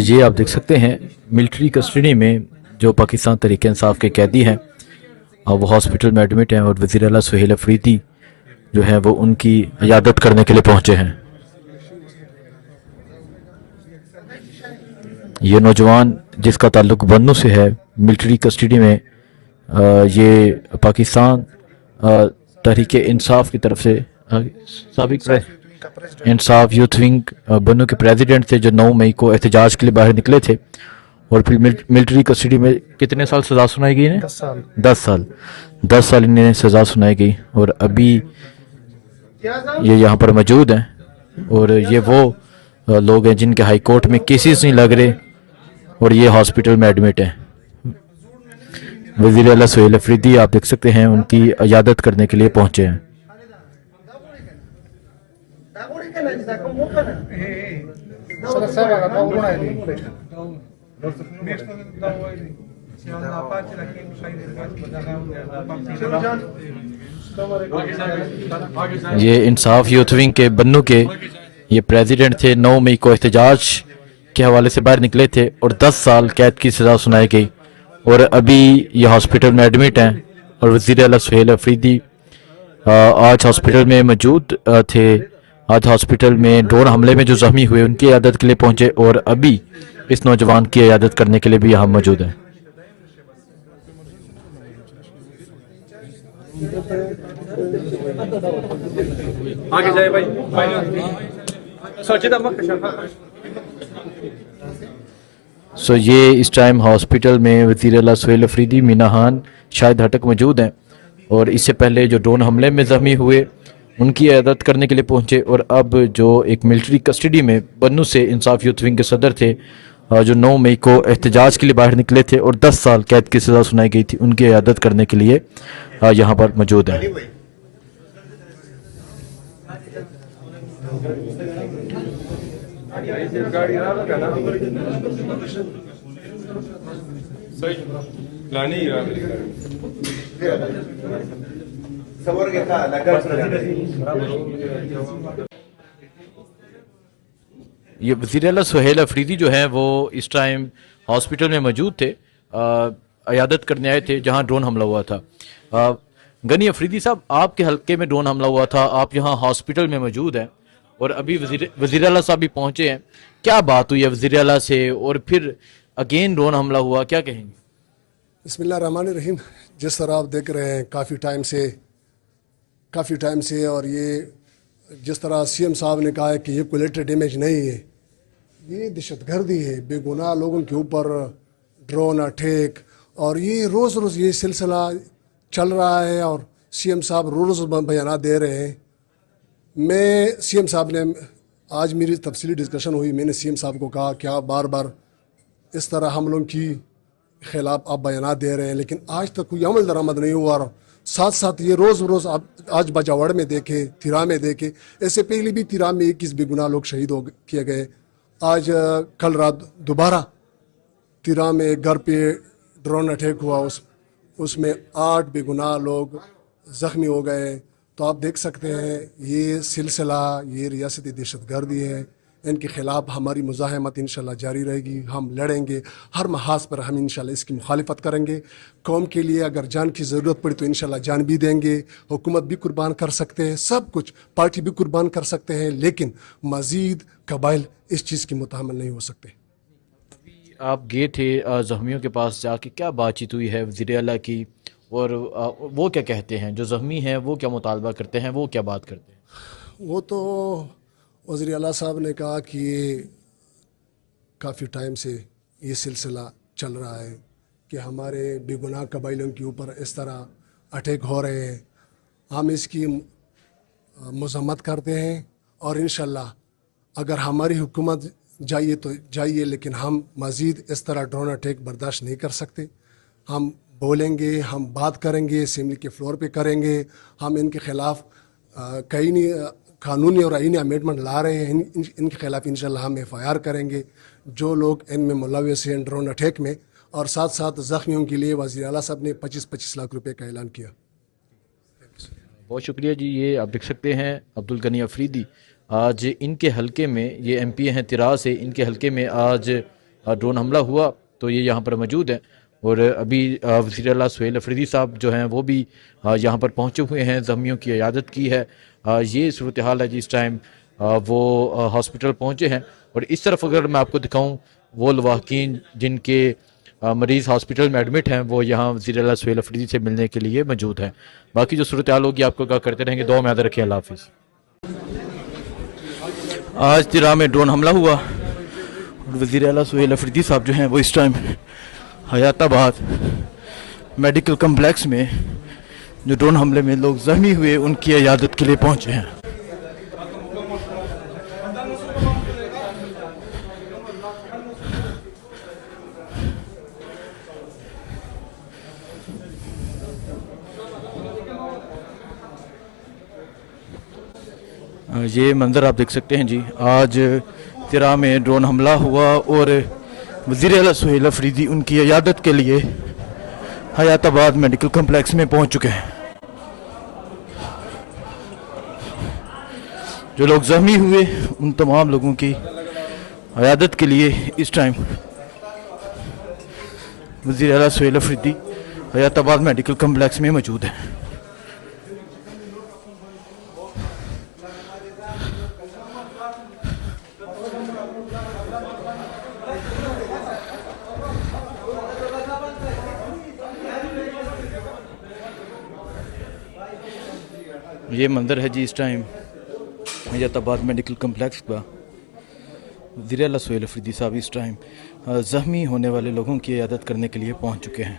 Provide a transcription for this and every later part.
ये आप देख सकते हैं मिलिट्री कस्टडी में जो पाकिस्तान तहरीक इंसाफ के कैदी हैं वो हॉस्पिटल में एडमिट हैं और वज़ीर आला सुहेल अफरीदी जो है वो उनकी इयादत करने के लिए पहुंचे हैं। ये नौजवान जिसका ताल्लुक बन्नू से है मिलिट्री कस्टडी में ये पाकिस्तान तहरीक इंसाफ की तरफ से साबिक इंसाफ यूथ विंग बन्नू के प्रेसिडेंट थे जो 9 मई को एहतजाज के लिए बाहर निकले थे और फिर मिलिट्री कस्टडी में कितने साल सज़ा सुनाई गई इन्हें? 10 साल इन्हें सज़ा सुनाई गई और अभी ये यहाँ पर मौजूद हैं और ये वो लोग हैं जिनके हाई कोर्ट में केसेस नहीं लग रहे और ये हॉस्पिटल में एडमिट हैं। वज़ीर आला सुहेल अफरीदी आप देख सकते हैं उनकी इयादत करने के लिए पहुंचे हैं। ये इंसाफ यूथ विंग के बन्नू के ये प्रेसिडेंट थे, 9 मई को एहतजाज के हवाले से बाहर निकले थे और 10 साल कैद की सज़ा सुनाई गई और अभी ये हॉस्पिटल में एडमिट हैं और वज़ीर आला सुहेल अफरीदी आज हॉस्पिटल में मौजूद थे। आज हॉस्पिटल में ड्रोन हमले में जो जख्मी हुए उनकी इयादत के लिए पहुंचे और अभी इस नौजवान की इयादत करने के लिए भी यहाँ मौजूद हैं। आगे जाए भाई सो ये इस टाइम हॉस्पिटल में वज़ीर आला सुहेल अफरीदी, मीना खान, शाहिद हटक मौजूद हैं और इससे पहले जो ड्रोन हमले में जख्मी हुए उनकी इयादत करने के लिए पहुंचे और अब जो एक मिलिट्री कस्टडी में बन्नू से इंसाफ यूथ विंग के सदर थे जो 9 मई को एहतजाज के लिए बाहर निकले थे और 10 साल कैद की सज़ा सुनाई गई थी उनकी इयादत करने के लिए यहाँ पर मौजूद हैं। ये वज़ीर आला सुहेल अफरीदी जो है वो इस टाइम हॉस्पिटल में मौजूद थे, इयादत करने आए थे जहां ड्रोन हमला हुआ था। गनी अफरीदी साहब, आपके हल्के में ड्रोन हमला हुआ था, आप यहाँ हॉस्पिटल में मौजूद हैं और अभी वज़ीर आला साहब भी पहुंचे हैं, क्या बात हुई है वज़ीर आला से और फिर अगेन ड्रोन हमला हुआ, क्या कहेंगे? बिस्मिल्लाह रहमान रहीम। जिस तरह आप देख रहे हैं काफ़ी टाइम से और ये जिस तरह सीएम साहब ने कहा है कि ये कोलेटेड डैमेज नहीं है, ये दहशतगर्दी है, बेगुनाह लोगों के ऊपर ड्रोन अटैक और ये रोज़ रोज़ ये सिलसिला चल रहा है और सीएम साहब रोज़ बयान दे रहे हैं। मैं सीएम साहब ने आज मेरी तफसीली डिस्कशन हुई, मैंने सीएम साहब को कहा कि आप बार बार इस तरह हम लोग की खिलाफ आप बयान दे रहे हैं लेकिन आज तक कोई अमल दरामद नहीं हुआ और साथ साथ ये रोज़ रोज़ आप आज बजावड़ में देखे, तिरा में देखे, ऐसे पहले भी तिरा में 21 बेगुनाह लोग शहीद किए गए। आज कल रात दोबारा तिरा में घर पे ड्रोन अटैक हुआ, उसमें 8 बेगुनाह लोग ज़ख्मी हो गए। तो आप देख सकते हैं ये सिलसिला, ये रियासती दहशतगर्दी है, इनके ख़िलाफ़ हमारी मुज़ाहमत इंशाल्लाह जारी रहेगी। हम लड़ेंगे, हर महाज पर हम इंशाल्लाह इसकी मुखालिफत करेंगे। कौम के लिए अगर जान की ज़रूरत पड़ी तो इंशाल्लाह जान भी देंगे। हुकूमत भी कुर्बान कर सकते हैं, सब कुछ पार्टी भी कुर्बान कर सकते हैं, लेकिन मज़ीद कबाइल इस चीज़ की मुतहम्मिल नहीं हो सकते। अभी आप गए थे ज़ख्मियों के पास जाके, क्या बातचीत हुई है वज़ीर आला की और वो क्या कहते हैं, जो ज़ख्मी हैं वो क्या मुतालबा करते हैं, वो क्या बात करते हैं? वो तो वज़ीर आला साहब ने कहा कि ये काफ़ी टाइम से ये सिलसिला चल रहा है कि हमारे बेगुनाह कबाइलों के ऊपर इस तरह अटैक हो रहे हैं, हम इसकी मज़म्मत करते हैं और इंशाल्लाह अगर हमारी हुकूमत जाइए तो जाइए, लेकिन हम मज़ीद इस तरह ड्रोन अटैक बर्दाश्त नहीं कर सकते। हम बोलेंगे, हम बात करेंगे, असेंबली के फ्लोर पे करेंगे, हम इनके ख़िलाफ़ कई नहीं कानूनी और आईनी अमेंडमेंट ला रहे हैं, इनके ख़िलाफ़ इंशाल्लाह हम FIR करेंगे जो लोग इनमें मुलव्वस हैं ड्रोन अटैक में। और साथ साथ ज़ख्मियों के लिए वज़ीर आला साहब ने 25-25 लाख रुपए का ऐलान किया। बहुत शुक्रिया जी। ये आप देख सकते हैं अब्दुल गनी अफरीदी आज इनके हलके में, ये एमपी हैं तिरास से, इनके हलके में आज ड्रोन हमला हुआ तो ये यहाँ पर मौजूद हैं। और अभी वज़ीर आला सुहेल अफरीदी साहब जो हैं वो भी यहाँ पर पहुँचे हुए हैं, ज़ख्मियों की इयादत की है। ये सूरत हाल है जी इस टाइम। वो हॉस्पिटल पहुँचे हैं और इस तरफ अगर मैं आपको दिखाऊँ, वो लवाहकीन जिनके मरीज़ हॉस्पिटल में एडमिट हैं वो यहाँ वज़ीर आला सुहेल अफरीदी से मिलने के लिए मौजूद हैं। बाकी जो सूरत हाल होगी आपको क्या करते रहेंगे। दुआ में याद रखें। अल्लाह हाफिज़। आज तिरा में ड्रोन हमला हुआ और वज़ीर आला सुहेल अफरीदी साहब जो हैं वो इस टाइम हयाताबाद मेडिकल कम्प्लेक्स में जो ड्रोन हमले में लोग ज़ख्मी हुए उनकी इयादत के लिए पहुंचे हैं। ये मंज़र आप देख सकते हैं जी। आज तिरा में ड्रोन हमला हुआ और वज़ीर आला सुहेल अफरीदी उनकी इयादत के लिए हयाताबाद मेडिकल कम्प्लेक्स में पहुंच चुके हैं। जो लोग ज़ख्मी हुए उन तमाम लोगों की इयादत के लिए इस टाइम वज़ीर आला सुहेल अफरीदी हयाताबाद मेडिकल कम्प्लेक्स में मौजूद हैं। ये मंदिर है जी इस टाइम हयाताबाद मेडिकल कम्प्लेक्स का। वज़ीर आला सुहेल अफरीदी साहब इस टाइम ज़ख्मी होने वाले लोगों की इयादत करने के लिए पहुंच चुके हैं।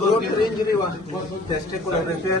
broken injury testicular repair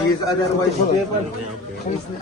he is otherwise stable.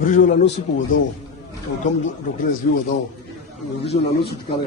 Original anuncio pudo, o como do Brasil do, original anuncio de cara